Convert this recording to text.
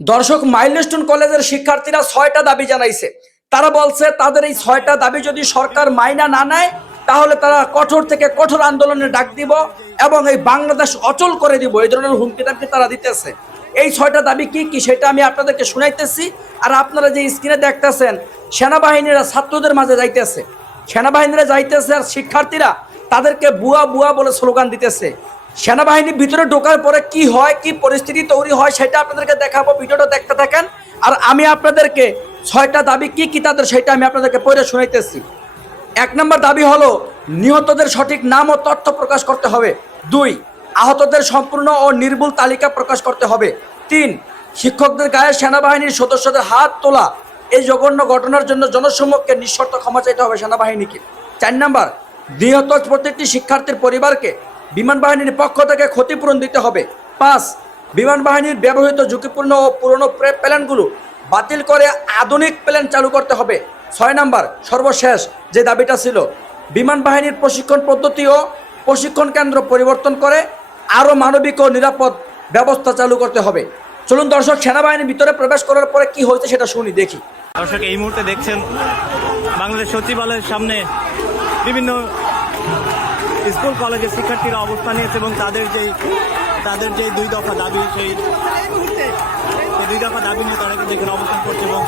দর্শক, মাইলস্টোন কলেজের শিক্ষার্থীরা 6টা দাবি জানাইছে। তারা বলছে তাদের এই 6টা দাবি যদি সরকার মাইনা না নেয় তাহলে তারা কঠোর থেকে কঠোর আন্দোলনের ডাক দিব এবং এই বাংলাদেশ অচল করে দিব। এই ধরনের হুমকি দাবি তারা দিতেছে। এই 6টা দাবি কি কি সেটা আমি আপনাদেরকে শুনাইতেছি। আর আপনারা যে স্ক্রিনে দেখতেছেন, সেনাবাহিনীরা ছাত্রদের মাঝে যাইতেছে, সেনাবাহিনীরা যাইতেছে আর শিক্ষার্থীরা তাদেরকে বুয়া বুয়া বলে স্লোগান দিতেছে। সেনাবাহিনীর ভিতরে ঢোকার পরে কি হয়, কি পরিস্থিতি তৈরি হয় সেটা আপনাদেরকে দেখাবো। ভিডিওটা দেখতে থাকেন। আর আমি আপনাদেরকে 6টা দাবি কি কি তাদের সেটা আমি আপনাদেরকে পড়ে শুনাইতেছি। 1 নম্বর দাবি হলো নিহতদের সঠিক নাম ও তথ্য প্রকাশ করতে হবে। 2, আহতদের সম্পূর্ণ ও নির্ভুল তালিকা প্রকাশ করতে হবে। 3, শিক্ষকদের গায়ে সেনাবাহিনীর সদস্যদের হাত তোলা এই জঘন্য ঘটনার জন্য জনসমক্ষে নিঃশর্ত ক্ষমা চাইতে হবে সেনাবাহিনীকে। 4 নম্বর, নিহত প্রত্যেকটি শিক্ষার্থীর পরিবারকে বিমান বাহিনীর পক্ষ থেকে ক্ষতিপূরণ দিতে হবে। 5, বিমান বাহিনীর ব্যবহৃত ঝুঁকিপূর্ণ ও পুরনো প্ল্যানগুলো বাতিল করে আধুনিক প্ল্যান চালু করতে হবে। 6 নম্বর, সর্বশেষ যে দাবিটা ছিল, বিমান বাহিনীর প্রশিক্ষণ পদ্ধতি ও প্রশিক্ষণ কেন্দ্র পরিবর্তন করে আরও মানবিক ও নিরাপদ ব্যবস্থা চালু করতে হবে। চলুন দর্শক, সেনাবাহিনীর ভিতরে প্রবেশ করার পরে কি হয়েছে সেটা শুনি, দেখি। দর্শক, এই মুহূর্তে দেখছেন বাংলাদেশ সচিবালয়ের সামনে বিভিন্ন স্কুল কলেজের শিক্ষার্থীরা অবস্থান নিয়েছে এবং তাদের যে 2 দফা দাবি, সেই 2 দফা দাবি নিয়ে তারা কিন্তু এখানে অবস্থান করছে এবং